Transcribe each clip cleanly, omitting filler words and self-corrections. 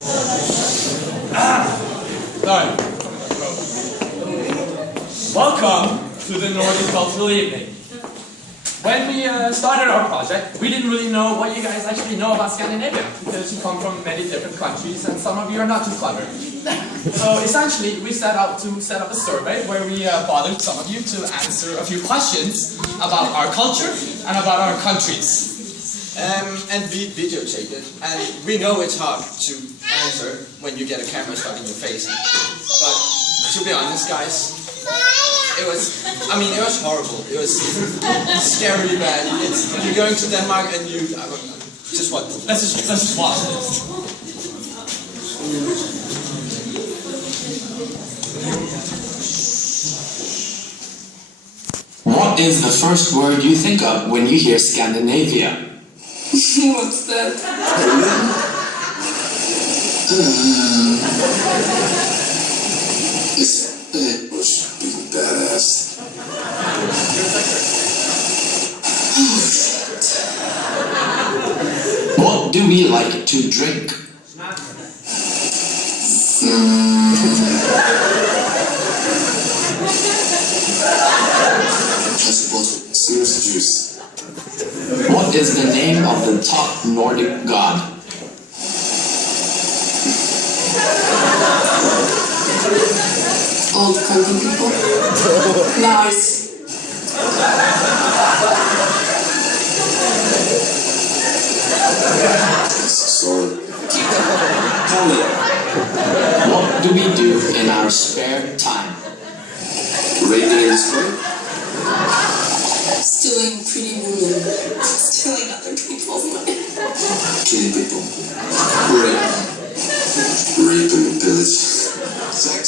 Sorry. Welcome to the Nordic Cultural Evening. When we started our project, we didn't really know what you guys actually know about Scandinavia, because you come from many different countries and some of you are not too clever. So essentially, we set out to set up a survey where we bothered some of you to answer a few questions about our culture and about our countries. And we videotaped it, and we know it's hard to answer when you get a camera stuck in your face. But to be honest, guys, it was horrible. It was scary bad. You're going to Denmark and you just what? Let's just watch this. What is the first word you think of when you hear Scandinavia? What's that? It was being badass. What do we like to drink? I suppose serious juice. What is the name of the top Nordic god? Old Viking people? Nice. Solid. Hell yeah. What do we do in our spare time? Raiding in the square? Stealing pretty women. Stealing other people's money. Killing people. Rape and pillage. Sex.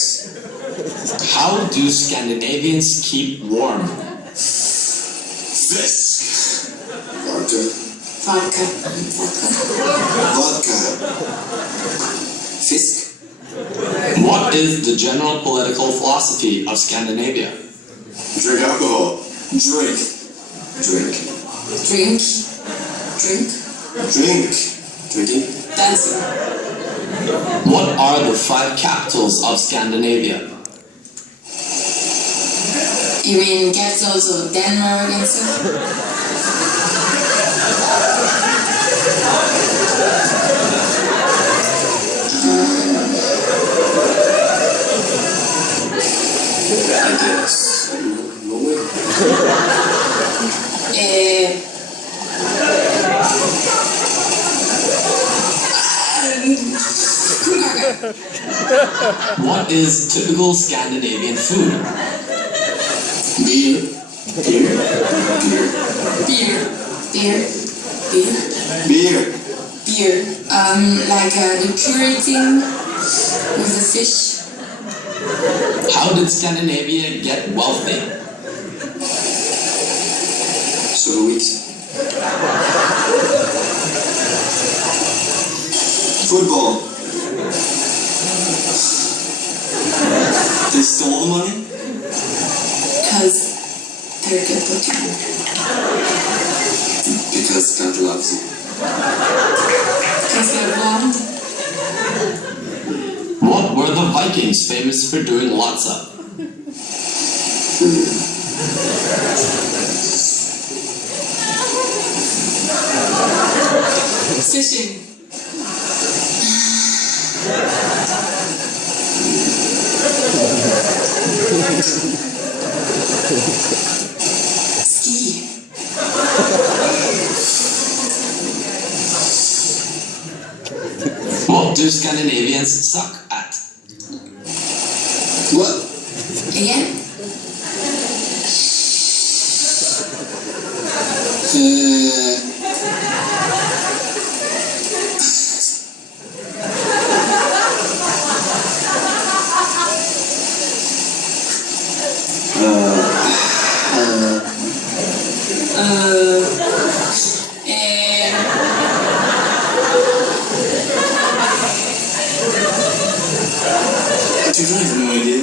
How do Scandinavians keep warm? Fisk. Vodka. Vodka. Vodka. Fisk. What is the general political philosophy of Scandinavia? Drink alcohol. Drink. Drink. Drink. Drink. Drink. Drinking. Dancing. What are the 5 capitals of Scandinavia? You mean capitals of Denmark and stuff? I guess. Norway. What is typical Scandinavian food? Beer. Beer. Beer. Beer. Beer. Beer. Beer. Beer. Like the curating with the fish. How did Scandinavia get wealthy? So weeks. Football. They stole the money? Because they're good looking. Because God loves you. Because they're blonde. What were the Vikings famous for doing lots of? Fishing. Ski. What do Scandinavians suck at? What? Again? I have no idea.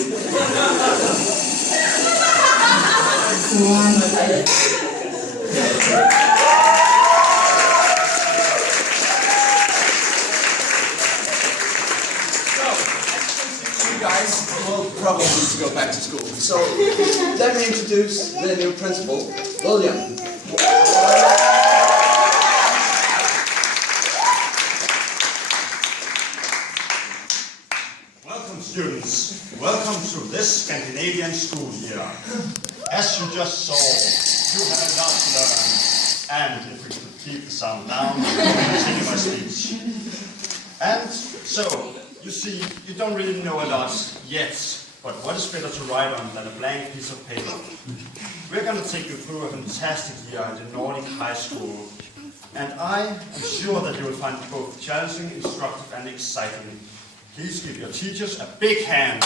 So, let me introduce the new principal, William. Welcome, students. Welcome to this Scandinavian school year. As you just saw, you have a lot to learn. And if we could keep the sound down, I will continue my speech. And so, you see, you don't really know a lot yet, but what is better to write on than a blank piece of paper? We're going to take you through a fantastic year at the Nordic High School. And I am sure that you will find it both challenging, instructive and exciting. Please give your teachers a big hand.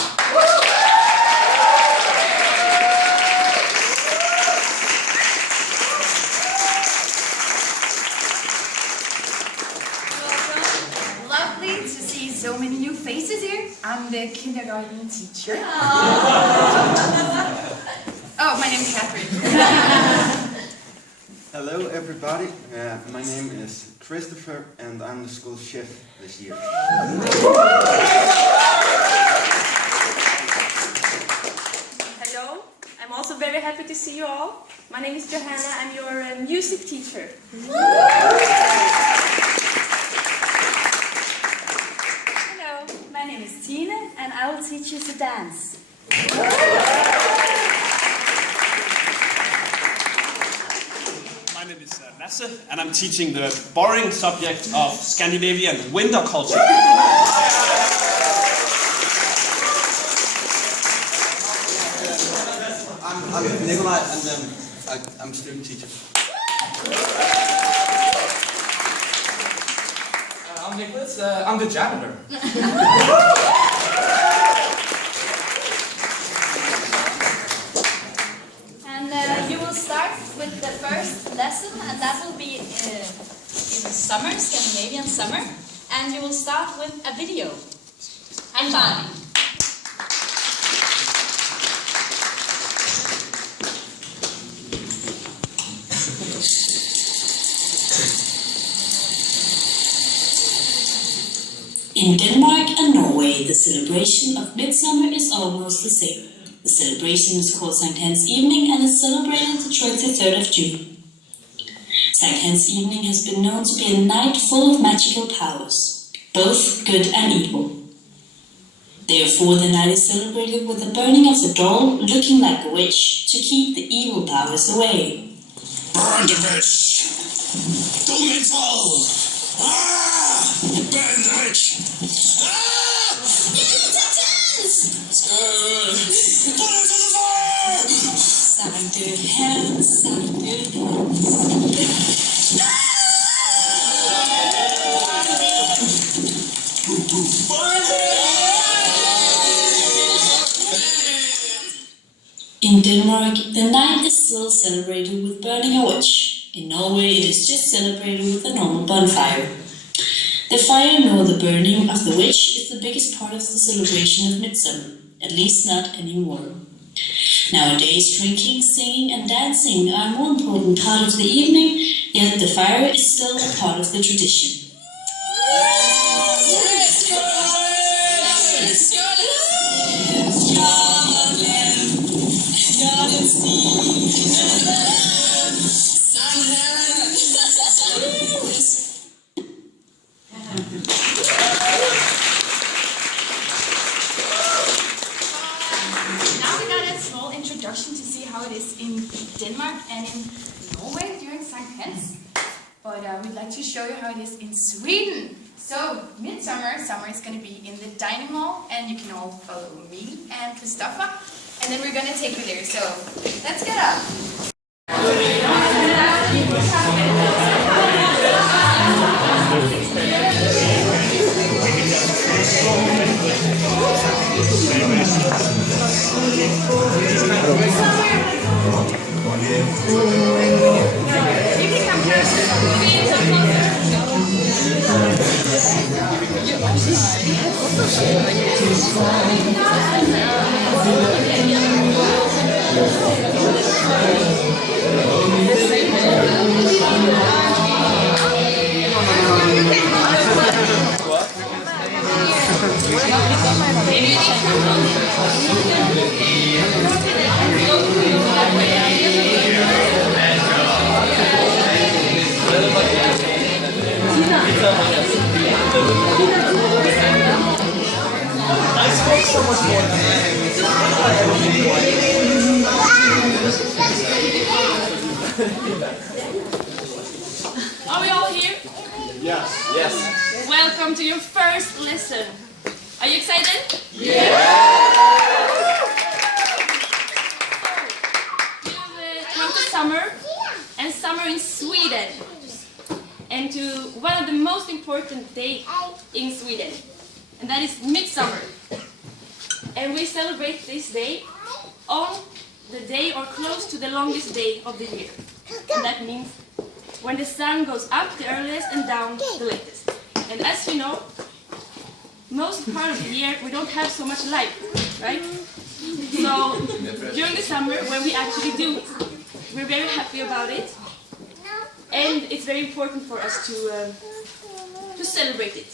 Lovely to see so many new faces here. I'm the kindergarten teacher. Oh, my name is Catherine. Hello everybody, my name is Christopher and I'm the school chef this year. Hello, I'm also very happy to see you all. My name is Johanna, I'm your music teacher. Hello, my name is Tina and I will teach you to dance. My name is Lasse, and I'm teaching the boring subject of Scandinavian winter culture. I'm Nikolai and I'm student teacher. I'm Nicholas, I'm the janitor. And you will start with the first lesson, and that will be in summer, Scandinavian summer. And you will start with a video. And fun. In Denmark and Norway, the celebration of midsummer is almost the same. The celebration is called Sankt Hans Evening and is celebrated the 23rd of June. Sankt Hans Evening has been known to be a night full of magical powers, both good and evil. Therefore, the night is celebrated with the burning of the doll looking like a witch to keep the evil powers away. Burn the witch! Don't make fall! Ah! Burn the witch! Ah! Put it to the fire! Sankt Hans, Sankt Hans. In Denmark, the night is still celebrated with burning a witch. In Norway, it is just celebrated with a normal bonfire. The fire nor the burning of the witch is the biggest part of the celebration of midsummer, at least not anymore. Nowadays, drinking, singing and dancing are a more important part of the evening, yet the fire is still a part of the tradition. Now we got a small introduction to see how it is in Denmark and in Norway during Sankt Hans. But we'd like to show you how it is in Sweden. So, midsummer, summer is going to be in the dining hall, and you can all follow me and Christopher, and then we're going to take you there. So, let's get up. What? Are we all here? Yes. Yes. Welcome to your first lesson. Are you excited? You've come to summer, and summer in Sweden, and to one of the most important days in Sweden, and that is midsummer. And we celebrate this day on the day or close to the longest day of the year. And that means when the sun goes up the earliest and down the latest. And as you know, most part of the year we don't have so much light, right? So during the summer, when we actually do it, we're very happy about it, and it's very important for us to celebrate it.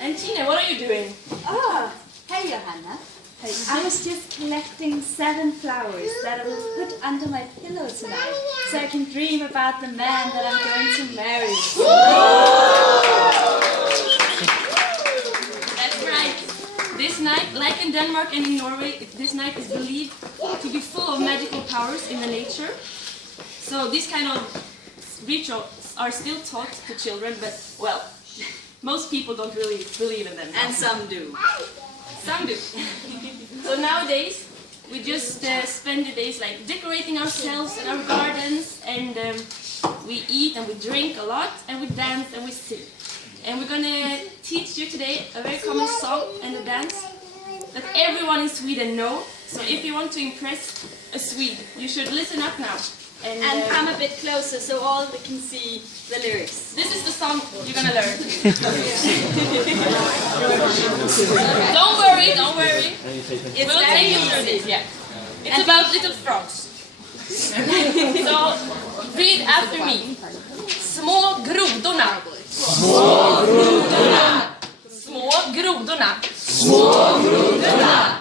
And Tina, what are you doing? Oh, hey Johanna. Hey. I was just collecting 7 flowers that I will put under my pillow tonight, so I can dream about the man that I'm going to marry. That's right. This night, like in Denmark and in Norway, this night is believed to be full of magical powers in the nature. So these kind of rituals are still taught to children, but well, most people don't really believe in them. And some do. Some do. So nowadays, we just spend the days like decorating ourselves and our gardens, and we eat and we drink a lot, and we dance and we sing. And we're gonna teach you today a very common song and a dance that everyone in Sweden know. So if you want to impress a Swede, you should listen up now. And come a bit closer so all can see the lyrics. This is the song you're gonna learn. Don't worry, don't worry. We'll take you through this, yeah. It's about little frogs. So, read after me. Små grodorna. Små grodorna. Små grodorna. Små grodorna.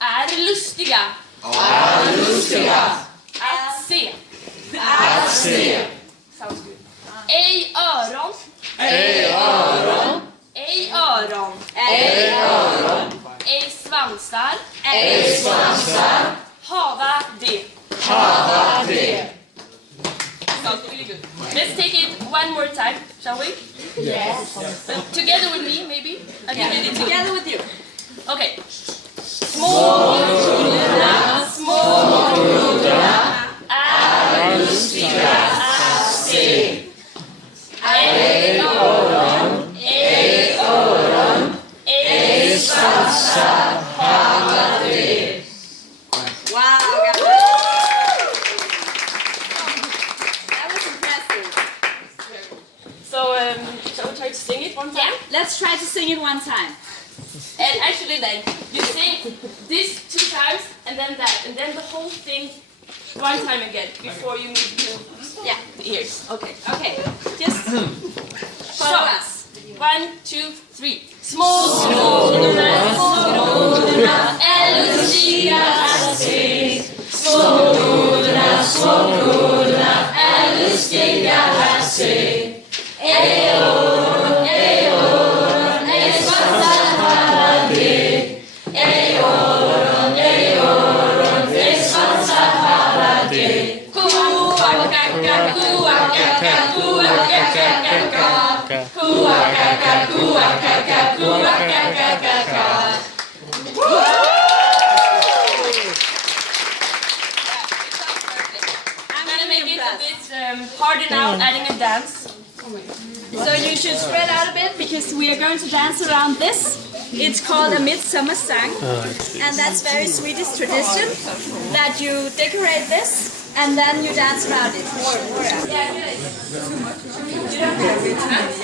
Är lustiga. Är lustiga. Att se. Att se. Sounds good. Ej öron. Ej öron. Ej öron. Ej öron. Ej svansar. Ej svansar. Hava det. Hava det. Sounds really good. Let's take it one more time, shall we? Yes. Together with me, maybe? I can get it Together with you. Okay. Små grodorna, små grodorna är lustiga att se. Ej öron, ej öron, ej svansar, hava det. Wow, that was impressive. So, shall we try to sing it one time? Yeah, let's try to sing it one time. And actually then, you sing this 2 times, and then that, and then the whole thing 1 time again, before you move to the ears. Okay. Okay, just follow us. 1, 2, 3. Små grodorna, små grodorna är lustiga att se. Små grodorna är lustiga att se. Ej öron, ej öron, ej svansar, hava det. Ej öron, ej öron, ej svansar, hava det. Kuakaka, kuakaka, kuakaka, kuakaka, kuakaka, kuakaka. I'm gonna make it a bit harder now, adding a dance. So you should spread out a bit because we are going to dance around this. It's called a midsummer song, and that's very Swedish tradition that you decorate this and then you dance around it. It's a very easy dance.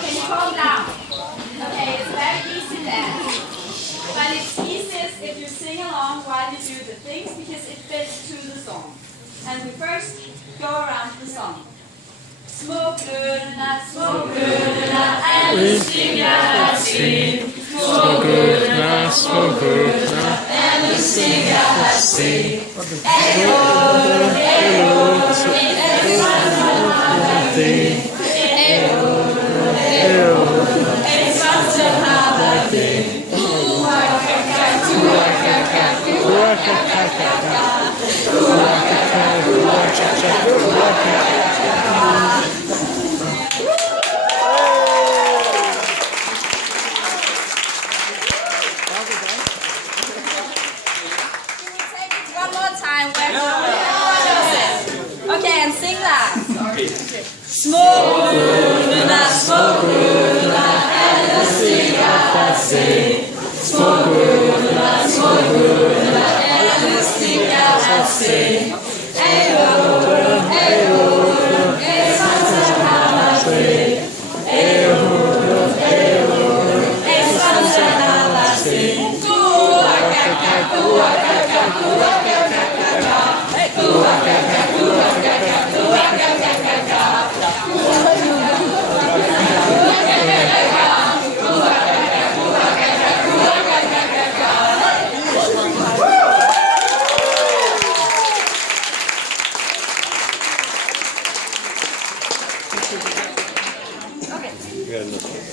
Can you calm down? Okay, it's a very easy dance. But it's easiest if you sing along while you do the things because it fits to the song. And we first go around the song. Små grodorna är lustiga att se. Små grodorna är lustiga att se. Ej öron, ej öron, ej svansar, hava det. Ej öron, ej öron, ej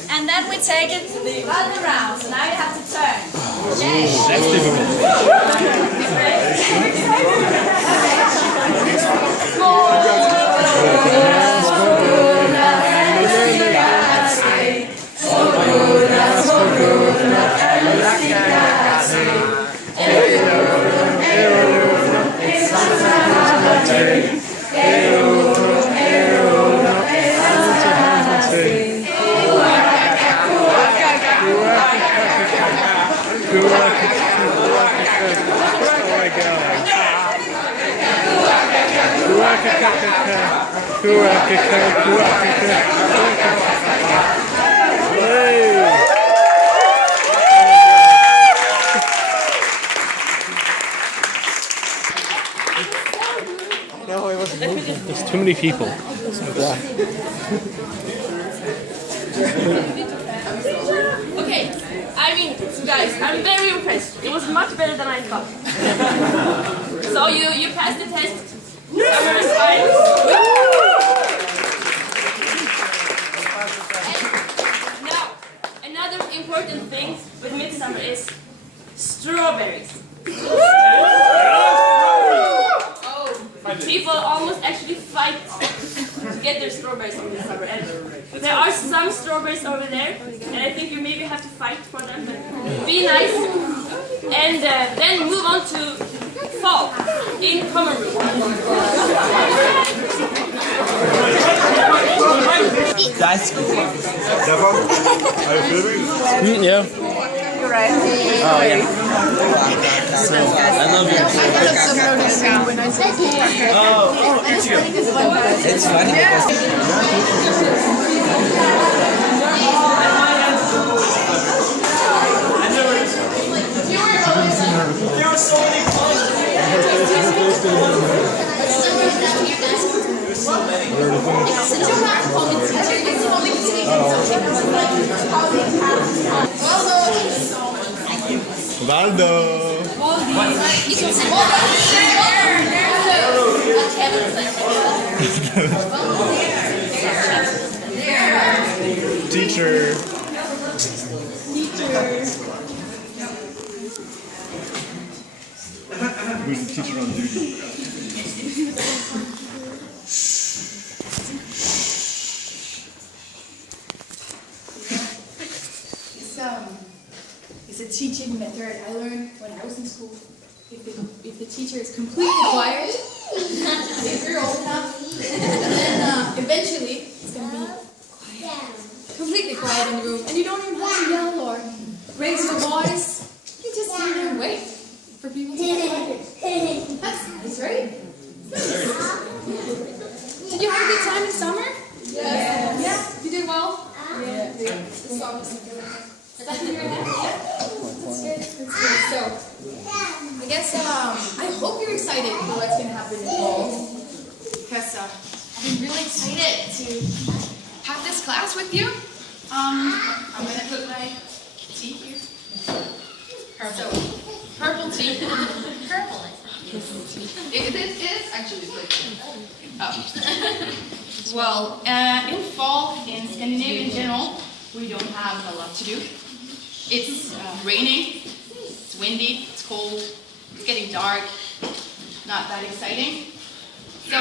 and then we take it the other round. So now you have to turn. Okay. That's difficult. There's too many people. Okay, I mean, guys, I'm very impressed. It was much better than I thought. So you passed the test. Summer is fine. And now, another important thing with midsummer is strawberries. People almost actually fight to get their strawberries on midsummer. And there are some strawberries over there, and I think you maybe have to fight for them, but be nice. And then move on to fall in common room. That's Stefan, are you filming? yeah. You're right. Oh yeah. So, I love you. Oh, it's you. It's funny because There are so many Valdo! Teacher! Who's the teacher on duty? It's a teaching method I learned when I was in school. If the teacher is completely quiet, if you're old enough, then eventually it's going to be quiet. Completely quiet in the room, and you don't even have to yell or raise your voice. You just sit there and wait for people to get quiet. That's nice, right? Did you have a good time in summer? Yeah. Yeah? You did well? Yeah. Is that in your head? Yeah. That's good. That's good. So, I guess I hope you're excited for what's going to happen in the fall. Because I've been really excited to have this class with you. I'm going to put my tea here. Purple. So, purple tea. Purple. It is actually purple. Oh. Well, in fall, in Scandinavia in general, we don't have a lot to do. It's raining, it's windy, it's cold, it's getting dark, not that exciting. So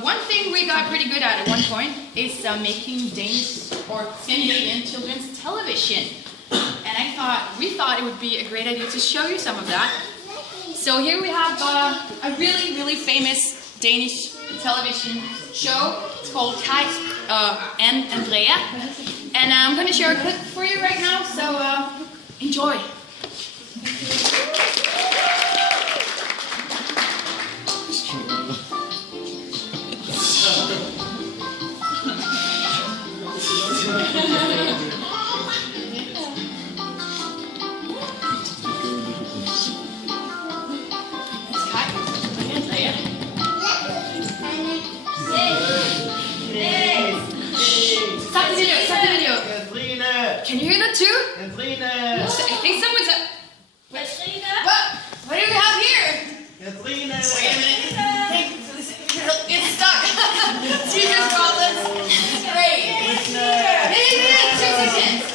one thing we got pretty good at one point is making Danish or Scandinavian children's television. And we thought it would be a great idea to show you some of that. So here we have a really, really famous Danish television show. It's called Kai and Andrea. And I'm going to share a clip for you right now, so enjoy. Can you hear that too? Katrine! I think someone said... Katrine! What do we have here? Katrine! Wait a minute. Hey, it's stuck. Teacher's problems. Great. Yeah, 2 seconds.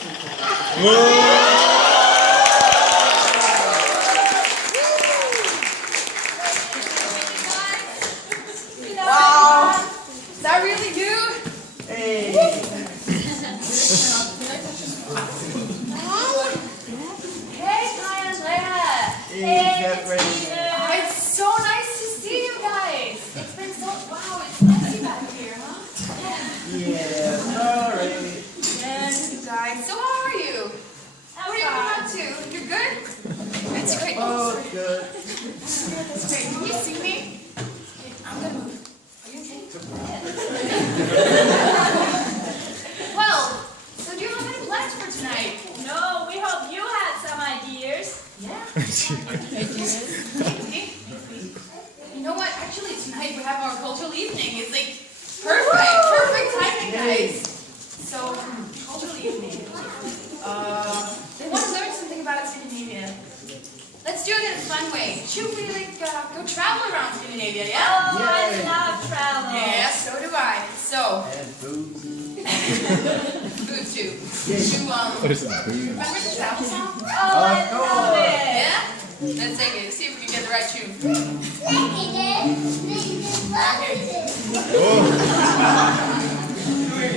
Wow! Is that really you? Hey. Hey, Kaya and Leia! It's so nice to see you guys! It's been so... Wow, it's messy back here, huh? Yeah, sorry. Yes, you guys. So how are you? What are you up to? You're good? That's great. Oh, good. That's great. Can you see me? I'm gonna move. Are you okay? Well, so do you have any plans for tonight? No, we hope you had some ideas. Yeah. Maybe. You know what? Actually, tonight we have our cultural evening. It's like perfect timing, guys. So, cultural evening. They want to learn something about Scandinavia. Let's do it in a fun way. Should we like go travel around Scandinavia? Yeah. Oh, I love travel. Yeah, so do I. So. And food. Food too. Remember the travel song? Oh, I love it. Yeah? Let's sing it. See if we can get the right tune. Okay.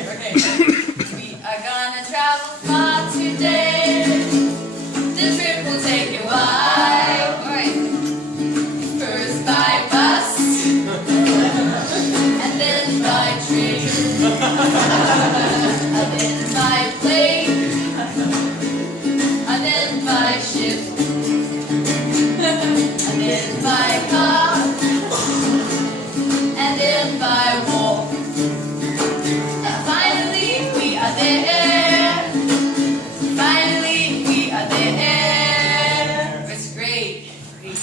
We are gonna travel far today. The trip will take a while. Alright. First by bus. And then by train. And then by plane. And then by ship. And then by car. And then by walk. And finally we are there. Finally we are there. It's great. Great.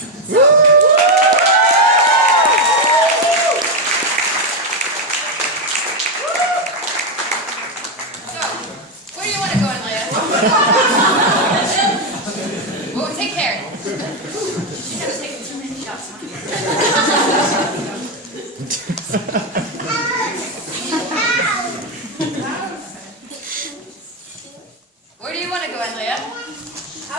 So, where do you want to go, Leia? Well, take care. She's never taken too many shots, huh? Where do you want to go, Leia? I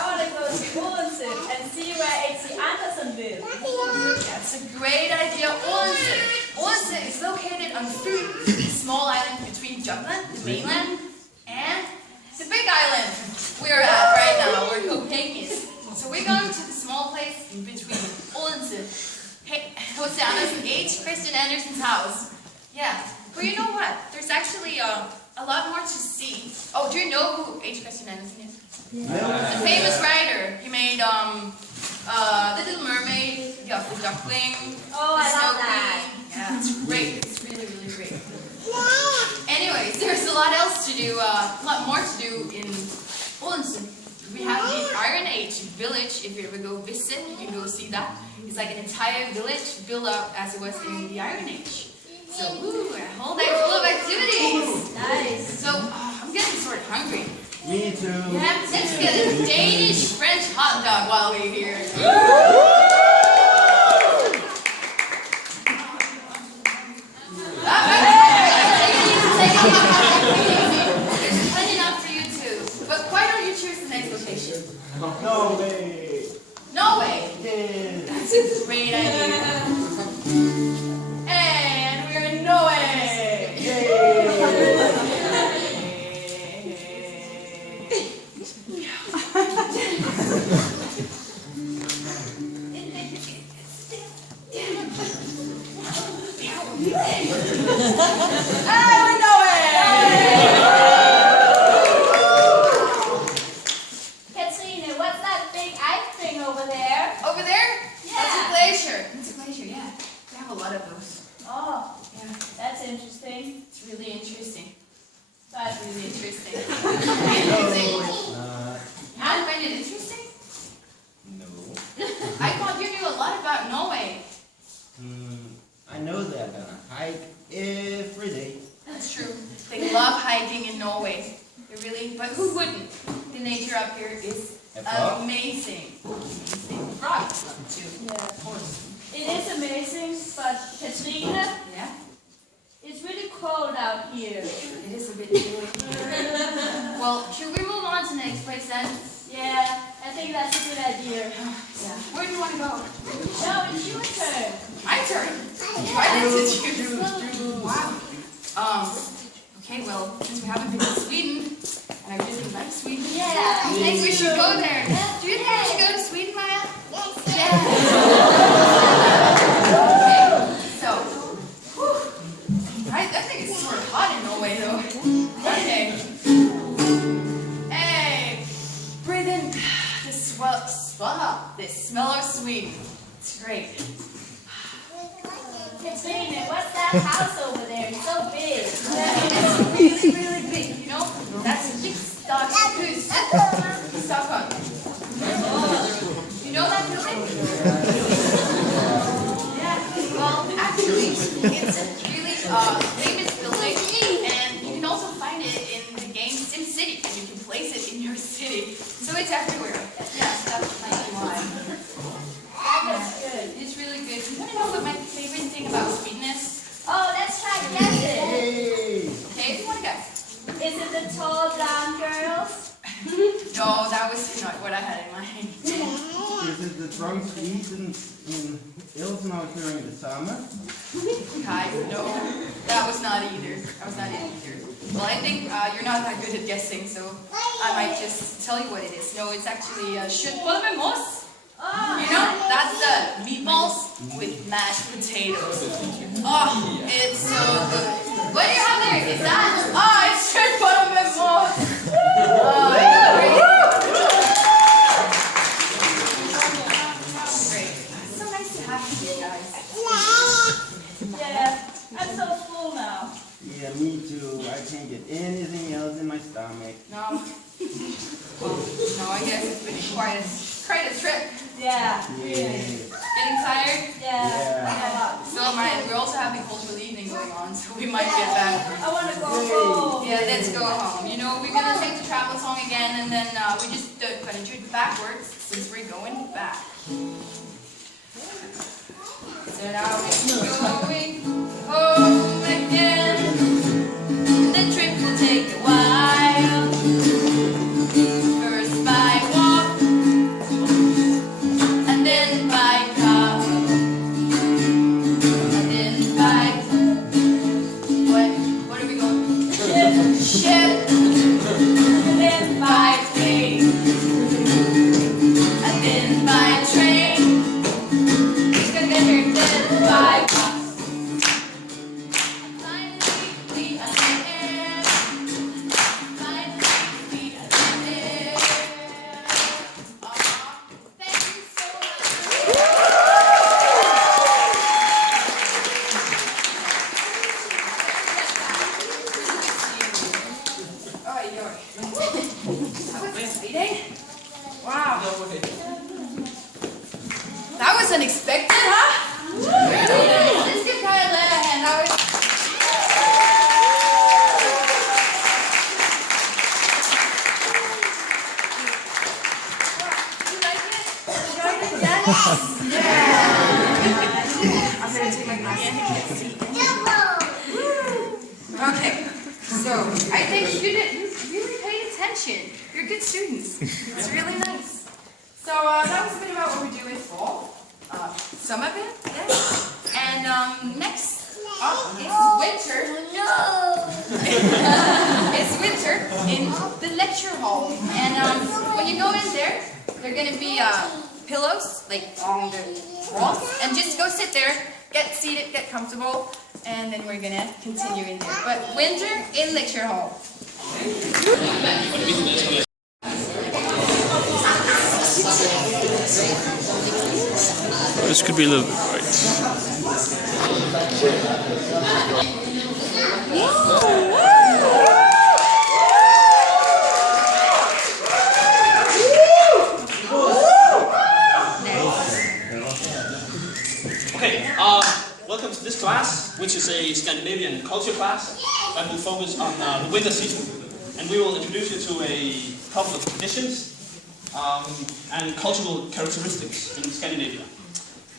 want to go to Odense and see where H.C. Andersen lives. That's a great idea. Odense is located on a small island between Jutland, the mainland, and the big island we're at right now, where Copenhagen is. So we're going to the small place in between Odense. Hey, H.C. Andersen, H. Christian Andersen's house. Yeah, but you know what? There's actually a lot more to see. Oh, do you know who H. Christian Andersen is? A famous writer. He made The Little Mermaid, The Ugly Duckling, Oh, The I Snow love that. Queen. Yeah, it's great. It's really, really great. Anyways, there's a lot else to do, a lot more to do in Odense. We have the Iron Age village. If you ever go visit, you can go see that. It's like an entire village built up as it was in the Iron Age. So, woo, a whole day full of activities. Nice. So, I'm getting sort of hungry. Me too. Yeah, let's get a Danish-French hot dog while we're here. There's plenty enough for you too. But why don't you choose the next location? Norway. Norway! Yeah. That's a great idea. And we're in Norway! we're in Norway! Katrine, what's that big ice thing over there? Over there? Yeah. That's a glacier. It's a glacier, yeah. We have a lot of those. Oh, Yeah, that's interesting. it's really interesting. But Really interesting. No, Interesting. it's not. You don't find it interesting? No. I thought you knew a lot about Norway. I know they're gonna hike every day. That's true. They love hiking in Norway. They really, but who wouldn't? The nature up here is A frog? amazing. Amazing. Frogs love it too. Yeah. Of course. it is amazing, but Katrine, Yeah, it's really cold out here. it is a bit chilly. Well, should we move on to the makes great sense. Yeah, I think that's a good idea. Yeah. Where do you want to go? No, it's your turn. My turn? Why did you do? Wow. Okay, well, since we haven't been to Sweden, and I really like Sweden, Yeah. I think we should go there. Do you think we should go to Sweden, Maya? Yeah. Okay, so, I think it's sort of hot in Norway, though. Okay. Hey, breathe in the smell of Sweden. It's great. Katrina, what's that house over there? It's so big. It's really, really big, you know? That's a big Stockholm. Stockholm. You know that building? Yeah, well, actually, it's a really famous building, and you can also find it in the game SimCity, and you can place it in your city. So it's everywhere. Yeah, so that's why. That's good. It's really good. You want to know what my favorite thing about Sweden is? Oh, let's try to guess it. Okay, if you want to guess. Is it the tall blonde girls? No, that was not what I had in mind. Is it the drunk Swedes in Ilsnau during the summer? Kai, no, that was not either. That was not it either. Well, I think you're not that good at guessing, so I might just tell you what it is. No, it's actually köttbullar. You know, that's the meatballs with mashed potatoes. Oh, it's so good. What do you have there? Is that? Oh, it's köttbullar. Oh, great. It's so nice to have you guys. Yeah, I'm so full now. Yeah, me too. I can't get anything else in my stomach. No. Well, no, I guess it's been quite a trip. Yeah, really. Getting tired? Yeah. So am I. We're also having cultural evening going on, so we might get back. I want to go home. Yeah, let's go home. You know, we're gonna take the travel song again, and then we just gonna do it backwards since we're going back. So now we're going home again. The trip will take a while. First by walk, and then by car, and then by what are we going? Ship, and then by plane, and then by train, and then by bus. Finally we are there. Finally we are there. Thank you so much. Oh, that was exciting. Wow. That was unexpected, huh? Let's give Kai a hand. That was... You like it? Enjoyed it? Yes? Yeah. I'm going to take my glasses. Okay, so I think you really paid attention. You're good students. It's really nice. So that was a bit about what we do in fall. Some of it, yes. And next up is winter. No! It's winter in the lecture hall. And when you go in there, there are going to be pillows like on the walls. And just go sit there, get seated, get comfortable, and then we're going to continue in there. But winter in lecture hall. This could be a little bit bright. Okay, welcome to this class, which is a Scandinavian culture class that will focus on the winter season. And we will introduce you to a couple of traditions and cultural characteristics in Scandinavia.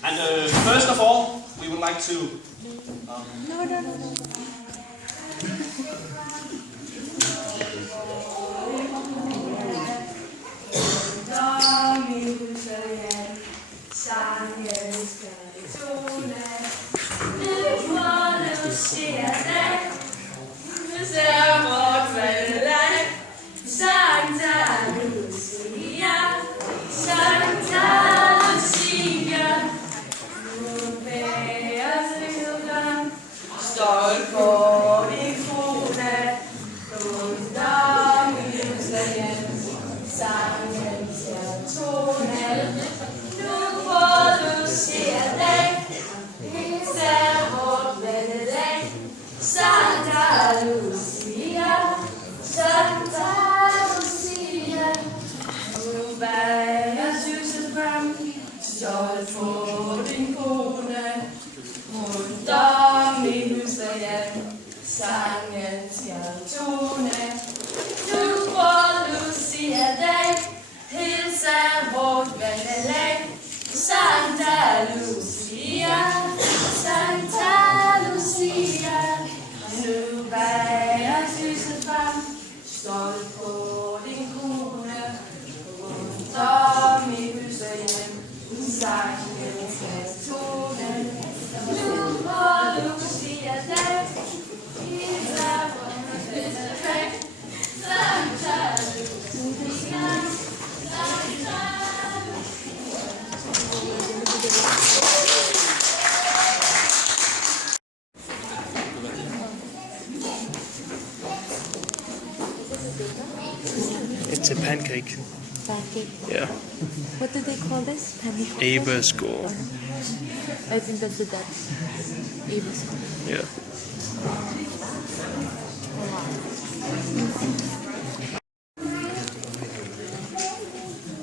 And first of all, we would like to... It's a pancake. Pancake? Yeah. What do they call this? Pancake? Aber school. I think that's the Dutch. Aber school. Yeah.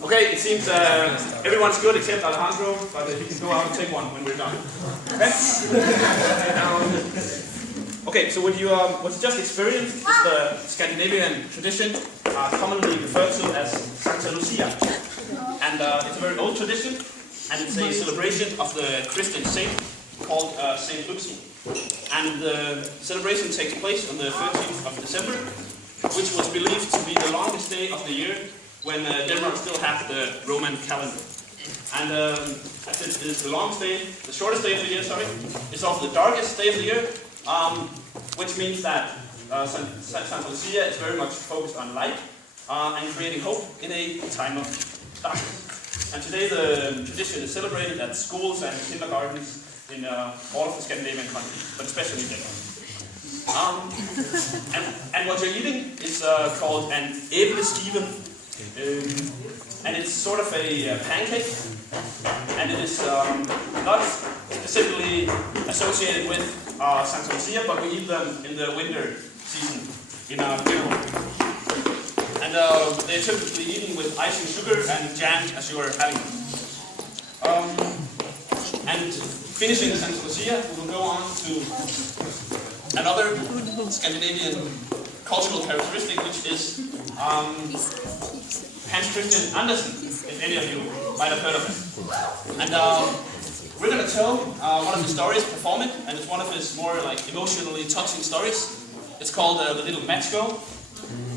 Okay, it seems everyone's good except Alejandro, but he can go out and take one when we're done. Okay, so what you just experienced is the Scandinavian tradition, commonly referred to as Santa Lucia. And it's a very old tradition, and it's a celebration of the Christian saint called Saint Lucy. And the celebration takes place on the 13th of December, which was believed to be the longest day of the year when Denmark still had the Roman calendar. And as it is the longest day, the shortest day of the year, sorry, it's also the darkest day of the year, which means that Santa Lucia is very much focused on light and creating hope in a time of darkness. And today the tradition is celebrated at schools and kindergartens in all of the Scandinavian countries, but especially Denmark. And what you're eating is called an æbleskive, and it's sort of a pancake, and it is not specifically associated with Santa Lucia, but we eat them in the winter season in general. And they're typically eaten with icing sugar and jam as you are having them. And finishing Santa Lucia, we will go on to another Scandinavian cultural characteristic, which is Hans Christian Andersen, if any of you might have heard of him. And we're going to tell one of his stories, perform it, and it's one of his more like emotionally touching stories. It's called The Little Match Girl.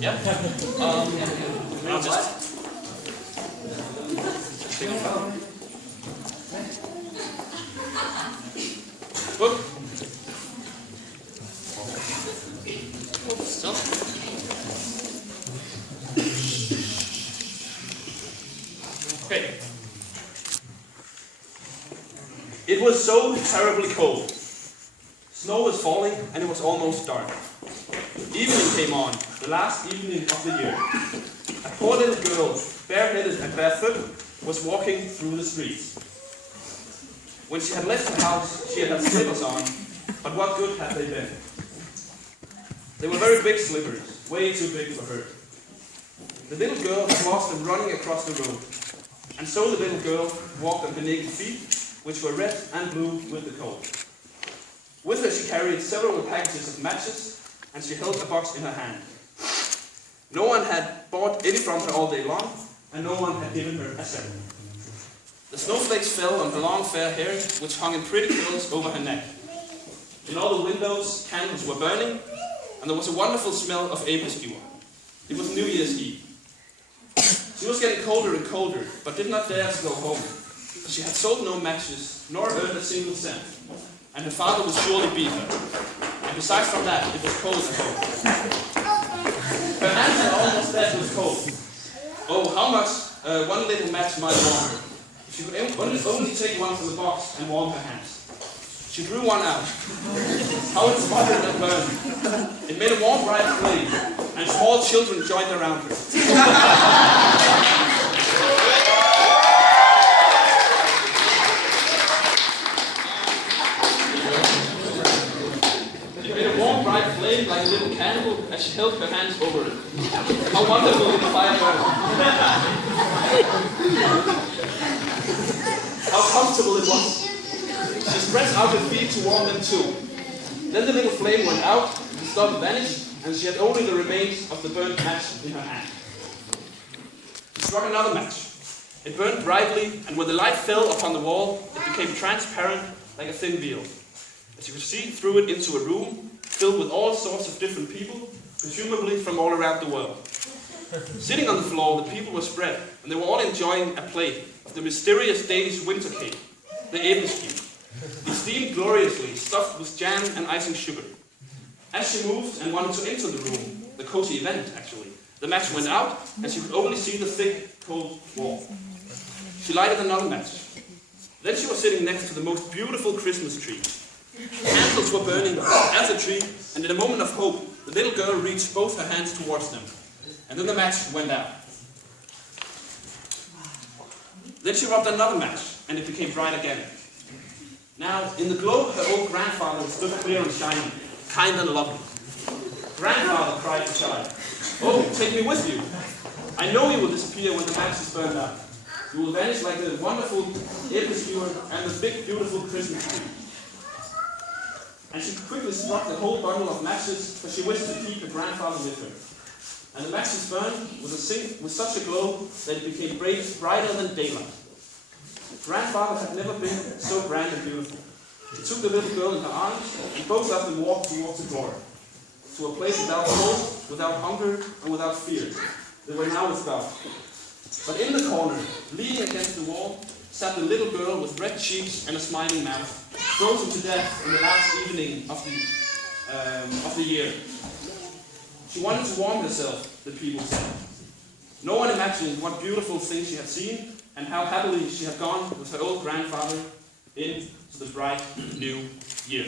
Yeah? And I'll just take it out. Book. So. Okay. It was so terribly cold. Snow was falling and it was almost dark. Evening came on, the last evening of the year. A poor little girl, bareheaded and barefoot, was walking through the streets. When she had left the house, she had had slippers on, but what good had they been? They were very big slippers, way too big for her. The little girl had lost them running across the road, and so the little girl walked on her naked feet, which were red and blue with the cold. With her she carried several packages of matches, and she held a box in her hand. No one had bought any from her all day long, and no one had given her a cent. The snowflakes fell on her long fair hair, which hung in pretty curls over her neck. In all the windows, candles were burning, and there was a wonderful smell of æbleskiver. It was New Year's Eve. She was getting colder and colder, but did not dare to go home. She had sold no matches, nor earned a single cent, and her father would surely beat her. And besides from that, it was cold at home. Her hands were almost dead with cold. Oh, how much one little match might warm her. She could only take one from the box and warm her hands. She drew one out. How it smothered and burned. It made a warm, bright flame, and small children joined around her. It made a warm, bright flame like a little candle as she held her hands over it. How wonderful the fire burned. How comfortable it was. She spread out her feet to warm them too. Then the little flame went out, the stub vanished, and she had only the remains of the burnt match in her hand. She struck another match. It burned brightly, and when the light fell upon the wall, it became transparent like a thin veil. As you could see through it into a room filled with all sorts of different people, presumably from all around the world. Sitting on the floor, the people were spread, and they were all enjoying a plate of the mysterious Danish winter cake, the æbleskib. It steamed gloriously, stuffed with jam and icing sugar. As she moved and wanted to enter the room, the cozy event actually, the match went out, and she could only see the thick, cold wall. She lighted another match. Then she was sitting next to the most beautiful Christmas tree. Candles were burning at the tree, and in a moment of hope, the little girl reached both her hands towards them. And then the match went out. Then she rubbed another match, and it became bright again. Now, in the glow, her old grandfather stood clear and shining, kind and loving. Grandfather, cried the child, "Oh, take me with you. I know you will disappear when the match is burned out. You will vanish like the wonderful æbleskib and the big, beautiful Christmas tree." And she quickly struck the whole bundle of matches, for she wished to keep her grandfather with her. And the matches burned with such a glow that it became brighter than daylight. Grandfather had never been so grand and beautiful. He took the little girl in her arms, and both of them walked towards the door, to a place without cold, without hunger, and without fear. They were now with God. But in the corner, leaning against the wall, sat the little girl with red cheeks and a smiling mouth, frozen to death in the last evening of the year. She wanted to warm herself, the people said. No one imagined what beautiful things she had seen, and how happily she had gone with her old grandfather into the bright new year.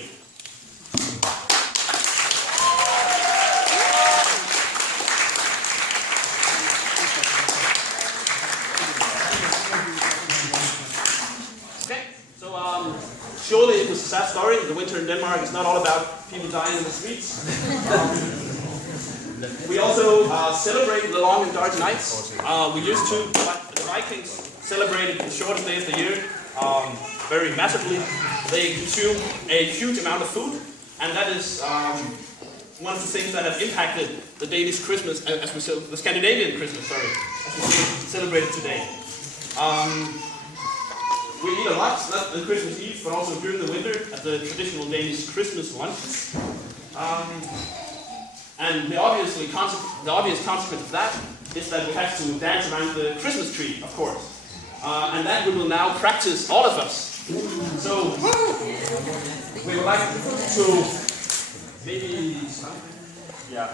Surely it was a sad story. The winter in Denmark is not all about people dying in the streets. We also celebrate the long and dark nights. We used to, but the Vikings celebrated the shortest day of the year very massively. They consume a huge amount of food, and that is one of the things that have impacted the Danish Christmas, the Scandinavian Christmas, sorry, as we celebrate it today. We eat a lot, not on Christmas Eve, but also during the winter at the traditional Danish Christmas lunches. And the obvious consequence of that is that we have to dance around the Christmas tree, of course. And that we will now practice, all of us. So, we would like to maybe... Yeah.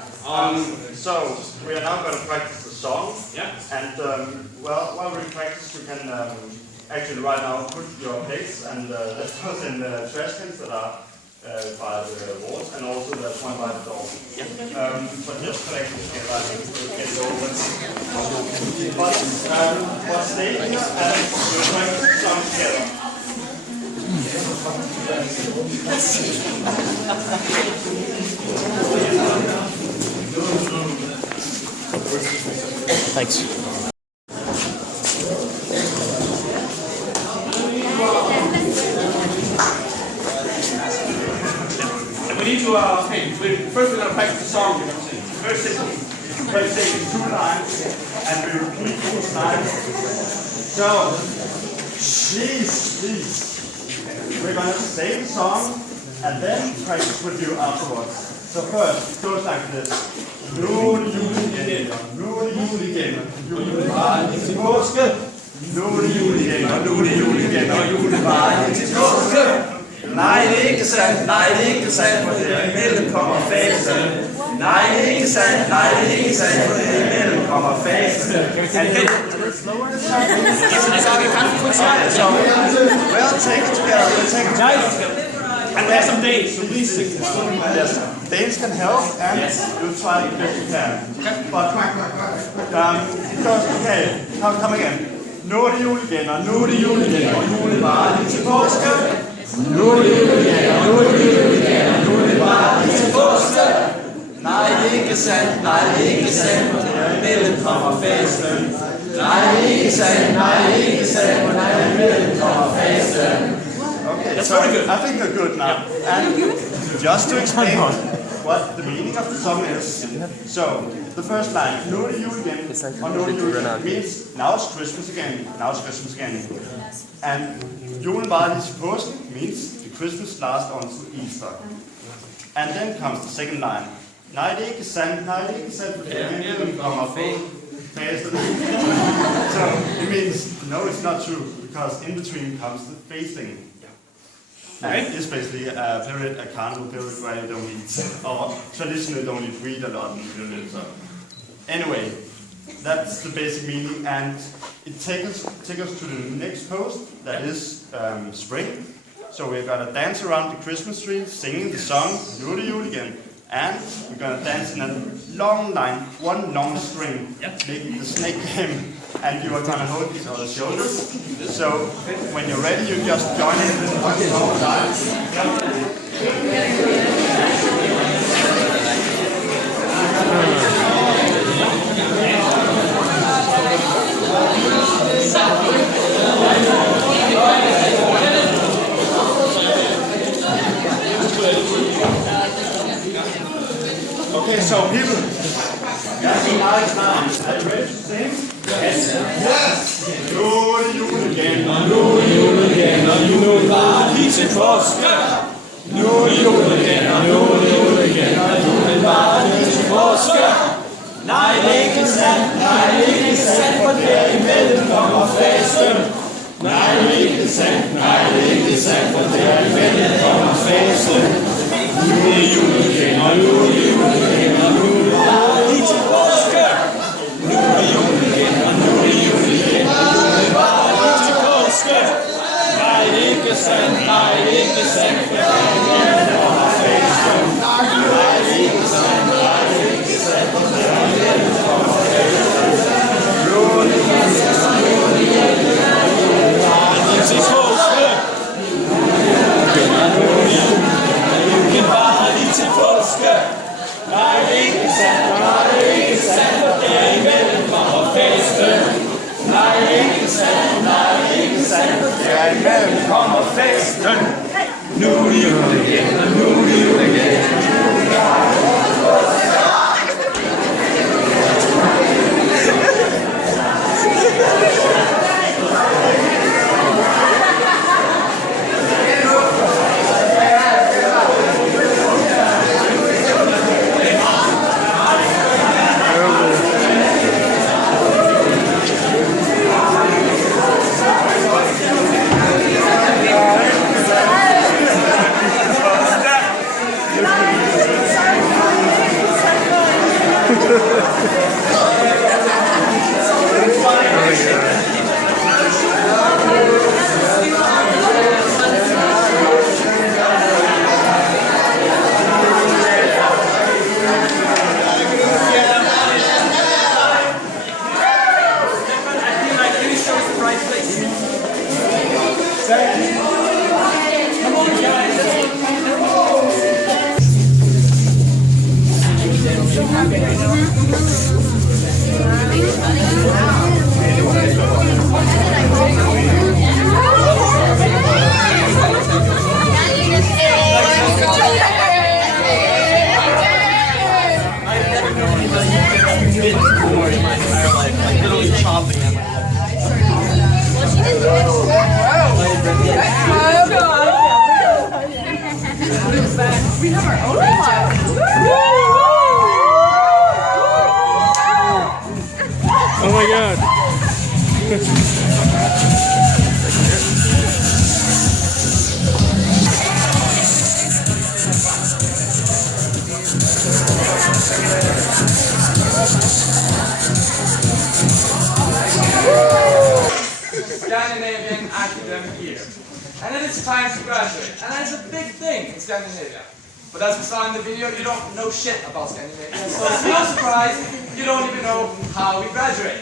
So, we are now going to practice the song. Yeah. And, while we practice, you can actually right now put your plates and let's put in the trash cans that are by the walls, and also there's one by the door. Yeah. But just collect it together, I think we'll get it over. But stay here and we're trying to put the song together. Thanks. We need to, first we're going to practice the song we're going to sing. Very simple. We're singing 2 lines, and we repeat those lines. So, please, we're going to sing the song, and then practice with you afterwards. So first, it goes like this. Nu er det jul igen, nu er det jul igen, julen varer til påske. Nu er det jul igen, og nu er det jul igen, og julen varer til påske. Nej, det er ikke sandt, nej, det er ikke sandt, for derimellem kommer fasen. Nej, det er ikke sandt, nej, det er ikke sandt, for derimellem kommer fasen. Well, take it together, take it together. And we have some Danes, so please sing. Yes, Danes can help, and you'll try the best you can. But, because, okay, come again. Nu er det jul igen, og nu er det jul igen, og julen varer til påske. Nu er det jul igen, og nu er det jul igen, og julen varer til påske. Nej, det er ikke sandt, nej, det er ikke sandt, for derimellem kommer festen. Nej, det er ikke sandt, nej, det er ikke sandt, for derimellem kommer festen. Okay, that's very good. I think you're good now. And just to explain what the meaning of the song is. So, the first line, nu er det jul igen, og nu er det jul igen, means now it's Christmas again, now it's Christmas again. And julen varer til påsken means the Christmas lasts until Easter. And then comes the second line, Nej, det er ikke sandt. Nej, det er ikke sandt, fordi vinden kommer på fasten. So it means no, it's not true, because in between comes the fasting. And it's basically a period, a carnival period where you don't eat, or traditionally don't eat wheat a lot in the period. So anyway, that's the basic meaning, and it takes us to the next post, that is spring. So we're gonna dance around the Christmas tree, singing the song Jule Jule again, and we're gonna dance in a long line, one long string, making the snake game, and you are gonna hold each other's shoulders. So when you're ready, you just join in with one long line. Okay, so people, that's a nice now. Are you ready to sing? Yes. Yes. Jule jule igen, og jule jule igen, og jule var lige til påske. Jule jule igen, og jule jule igen, og jule var lige til påske. Nej, det er ikke sandt, nej, det er ikke sandt, for derimellem kommer fasten. Nej, det er ikke sandt, nej, det er ikke sandt, for derimellem kommer fasten. Jule jule igen, og jule jule igen, og jule var lige til påske. Jule jule igen, og jule jule igen, og jule var lige til påske. Nej, det er ikke sandt, nej, det er ikke sandt, for derimellem kommer fasten. Nej, det er ikke sandt, nej, det er ikke sandt, for derimellem kommer fasten. Jule jule igen, og jule jule igen, og jule var lige til påske. Julen var lige til påske. Nej, det er ikke sandt, nej, det er ikke sandt, for derimellem kommer festen. Nej, det er ikke sandt, nej, det er ikke sandt, for derimellem kommer festen. Nu er det jul igen, og nu er det jul igen. Oh my god. Scandinavian academic year. And then it's time to graduate. And that's a big thing in Scandinavia. But as we saw in the video, you don't know shit about Scandinavia. So it's no surprise you don't even know how we graduate.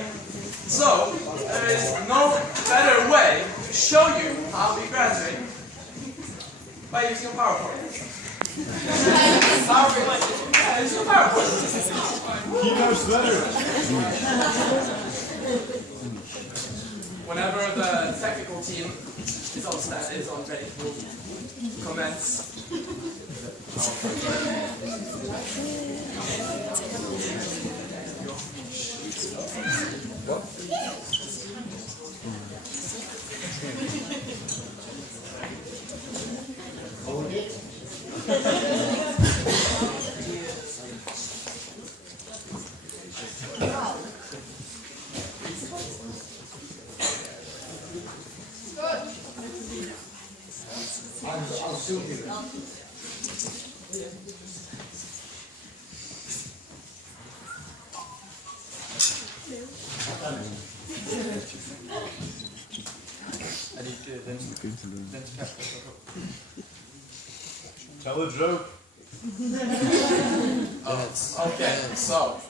So there is no better way to show you how we graduate by using a PowerPoint. PowerPoint. Yeah, using a PowerPoint. He knows better. Whenever the technical team is on stand, is on ready, we'll commence. Hold it. I'll soon be there. Tell a joke. Okay, so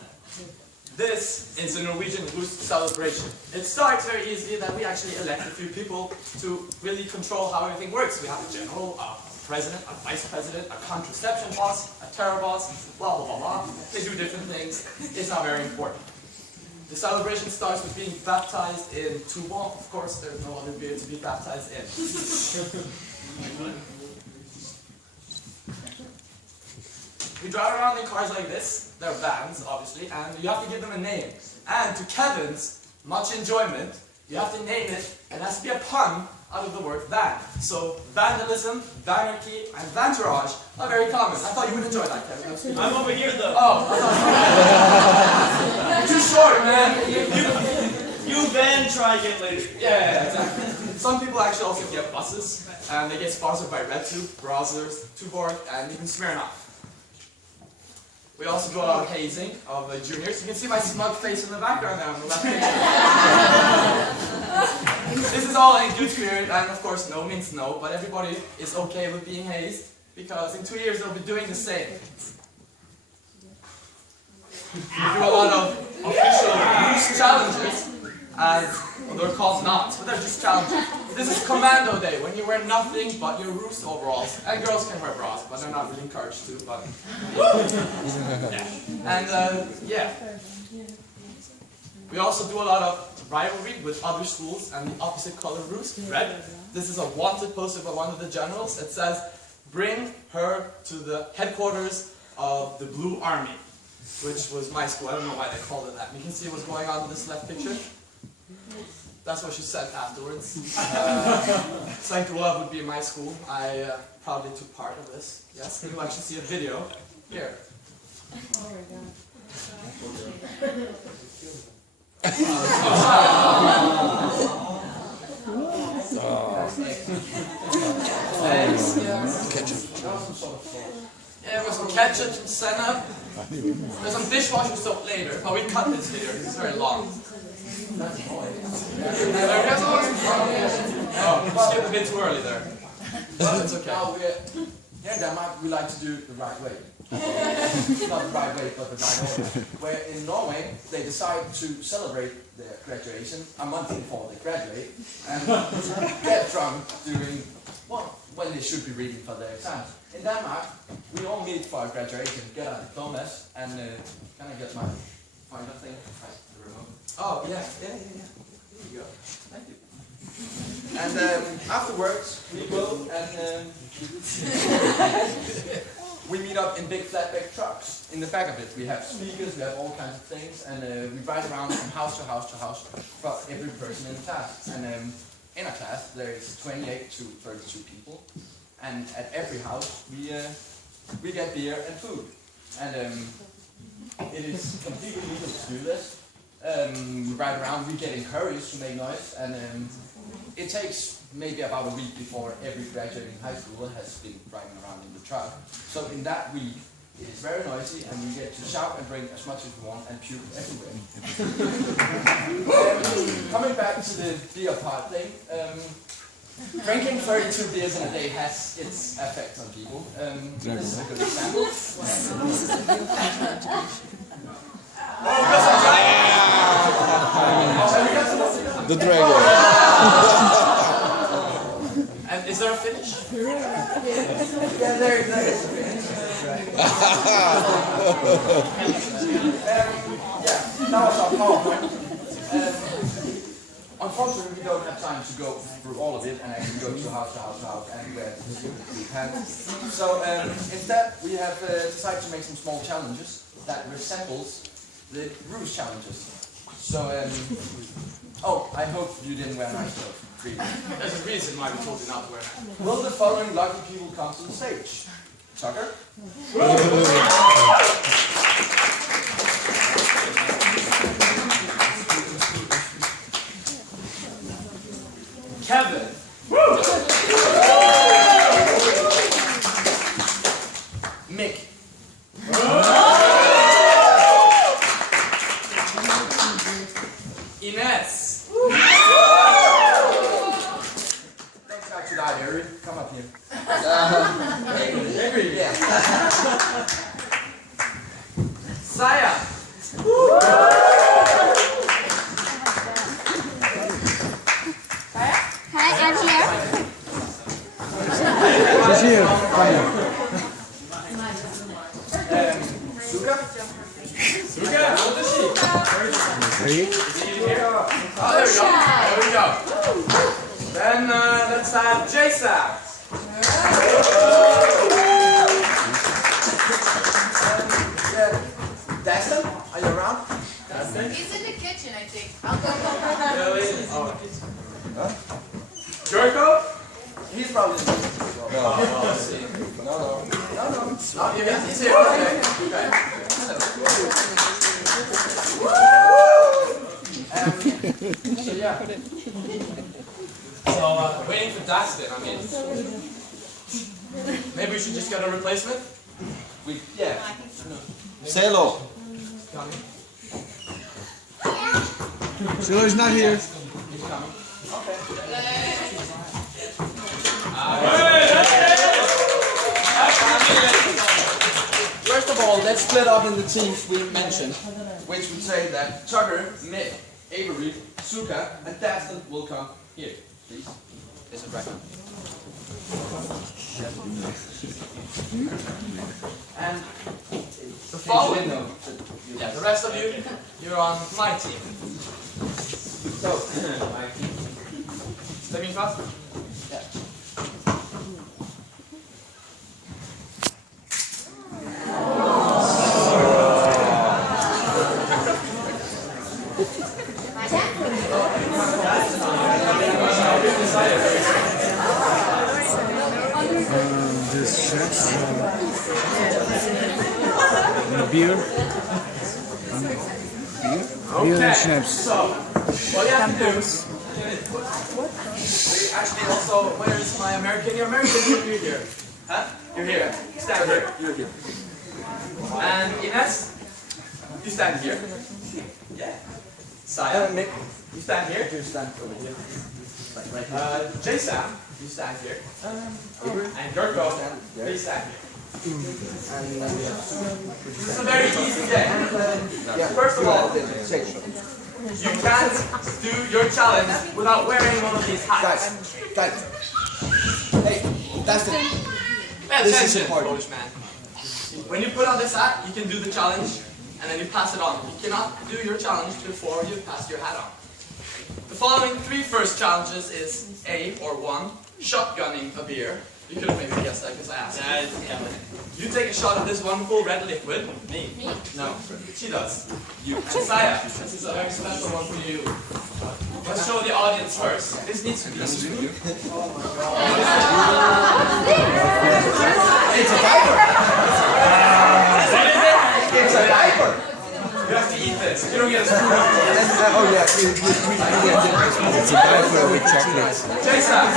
this is a Norwegian Roost celebration. It starts very easily that we actually elect a few people to really control how everything works. We have a general, a president, a vice president, a contraception boss, a terror boss, blah blah blah blah. They do different things. It's not very important. The celebration starts with being baptized in Tuba. Of course, there's no other beer to be baptized in. We drive around in cars like this. They're vans, obviously, and you have to give them a name. And to Kevin's much enjoyment, you have to name it, and it has to be a pun out of the word van. So vandalism, vanarchy, and vantourage are very common. I thought you would enjoy that, Kevin. I'm over here though. Oh, I thought you're too short, man. You then try again later. Yeah, exactly. Some people actually also get buses, and they get sponsored by RedTube, Browsers, Tuborg, and even Smirnoff. We also do a lot of hazing of juniors. You can see my smug face in the background there on the left picture. This is all in good spirit, and of course no means no, but everybody is okay with being hazed, because in 2 years they'll be doing the same. We do a lot of official loose challenges, and well, they're called knots, but they're just challenges. This is commando day, when you wear nothing but your roost overalls, and girls can wear bras, but they're not really encouraged to. But yeah. And yeah, we also do a lot of rivalry with other schools and the opposite color roost, red. This is a wanted poster by one of the generals. It says, "Bring her to the headquarters of the Blue Army," which was my school. I don't know why they called it that. You can see what's going on in this left picture. That's what she said afterwards. St. Olaf would be my school. I proudly took part of this. Yes, you'll actually see a video here. Oh my god. Yeah, with some ketchup, some senna. There's some dishwashing soap later, but we cut this video because it's very long. Oh, you skipped a bit too early there. Well, it's okay. Here in Denmark, we like to do the right way. Not the right way, but the right order. Where in Norway, they decide to celebrate their graduation a month before they graduate and get drunk during, well, when they should be reading for their exams. In Denmark, we all meet for our graduation, get our diplomas, and can I get my pointer thing? The remote. Oh, yeah. Here you go. Thank you. And afterwards, we go and we meet up in big flatbed trucks. In the back of it, we have speakers, we have all kinds of things, and we ride around from house to house to house for every person in the class. And in a class, there is 28 to 32 people, and at every house, we get beer and food. And it is completely legal to do this. We ride around, we get encouraged to make noise, and it takes maybe about a week before every graduating high schooler has been riding around in the truck. So in that week, it is very noisy, and we get to shout and drink as much as we want and puke everywhere. Coming back to the beer part thing, drinking 32 beers in a day has its effect on people. This is a good example. The dragon. And is there a finish? Yeah, there is a finish. Yeah, that was our PowerPoint. Unfortunately, we don't have time to go through all of it and actually go to house to house to house everywhere we can. So instead, we have decided to make some small challenges that resembles the roost challenges. So, oh, I hope you didn't wear nice clothes. There's a reason why we told you not to wear that. Will the following lucky people come to the stage? Tucker? Kevin. Mick. Ines. Don't try to die, Harry. Come up here. Harry. Yeah. Saya. Hi, I'm here. She's here. Suka? Suka, what is she? Are you? Is she here? Oh, there we go. There we go. Then let's have Jason. Daston, are you around? Daston? He's in the kitchen, I think. Really? Oh. Huh? Jericho? He's probably in the kitchen as well. No, no. He's here. Okay. So yeah. So waiting for Daston. I mean, maybe we should just get a replacement. Yeah. Say hello. Silo's not here. He's coming. Okay. First of all, let's split up in the teams we mentioned, which would say that Tucker, Mick, Avery, Suka, and Daston will come here. Please. Is it right? And the following, yeah, the rest of you, you're on my team. So, my team. Let me fast. Yeah. This beer. Beer and schnapps. So, what you have to do is, actually also, where is my American? You're American, you're here. Huh? You're here. Stand here. You're here. And Ines, you stand here. Yeah. Saya, Mick, you stand here. You stand over here. Jason, you stand here. And Gerko, you stand here. This is a very easy game. First of all, you can't do your challenge without wearing one of these hats. Guys. Hey, that's it. Pay This is attention, important. Polish man. When you put on this hat, you can do the challenge, and then you pass it on. You cannot do your challenge before you pass your hat on. The following three first challenges is A, or 1, shotgunning a beer. You could have maybe guessed that because I asked you. You take a shot of this wonderful red liquid. Me? No, she does. You. And Saya, this is a very special one for you. Let's show the audience first. This needs to be smooth. It's a diaper. What is it? It's a diaper. You have to eat this. You don't get a spoon. Oh yeah, It's a diaper with chocolate. Jason!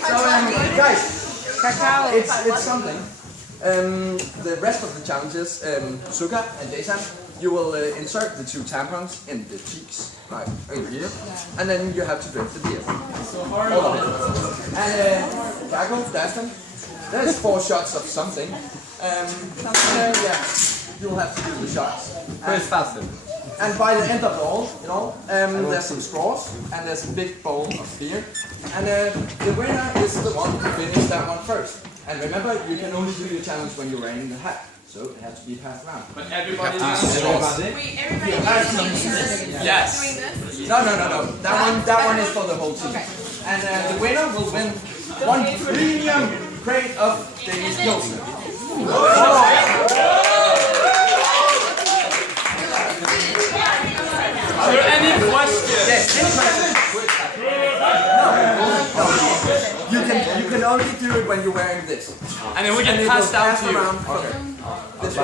So guys, it's something. The rest of the challenges, Suka and Jason, you will insert the 2 tampons in the cheeks, right over here, and then you have to drink the beer. All of it. And Jago, Daston, there's 4 shots of something. Yeah, you'll have to do the shots. Where's faster? And by the end of it all, there's some straws and there's a big bowl of beer. And the winner is the one who finishes that one first. And remember, you can only do your challenge when you're wearing the hat. So it has to be passed around. But everybody needs straws. Yes. No. That one is for the whole team. And the winner will win 1 premium crate of Danish Pilsner. Are there any questions? Yes, any questions? No. You can only do it when you're wearing this. And then we can pass down to you. Okay.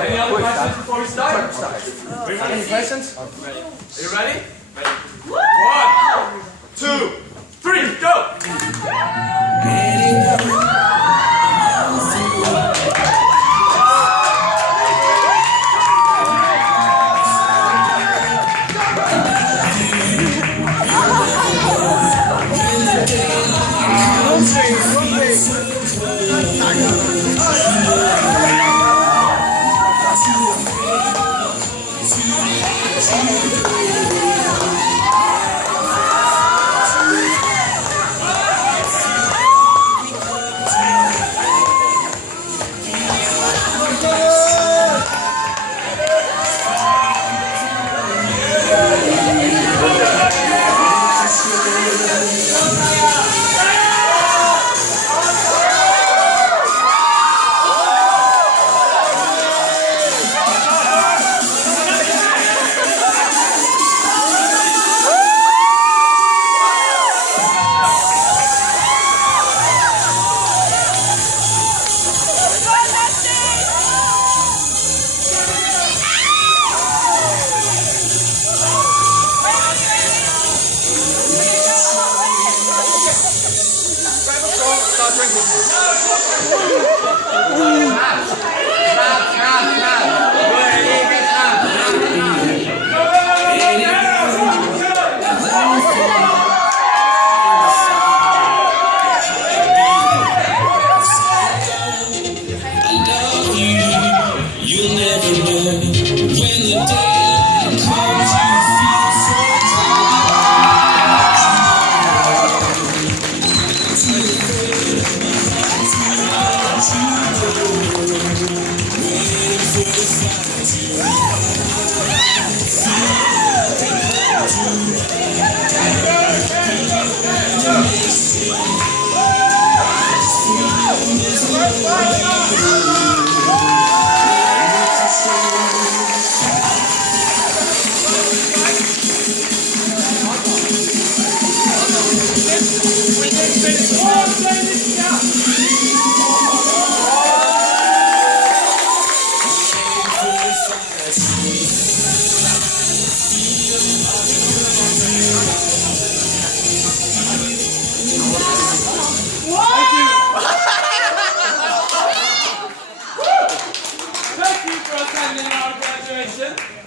Any other questions before we start? Any questions? Are you ready? 1, 2, 3, go!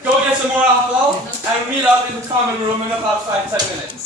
Go get some more alcohol and meet up in the common room in about 5-10 minutes.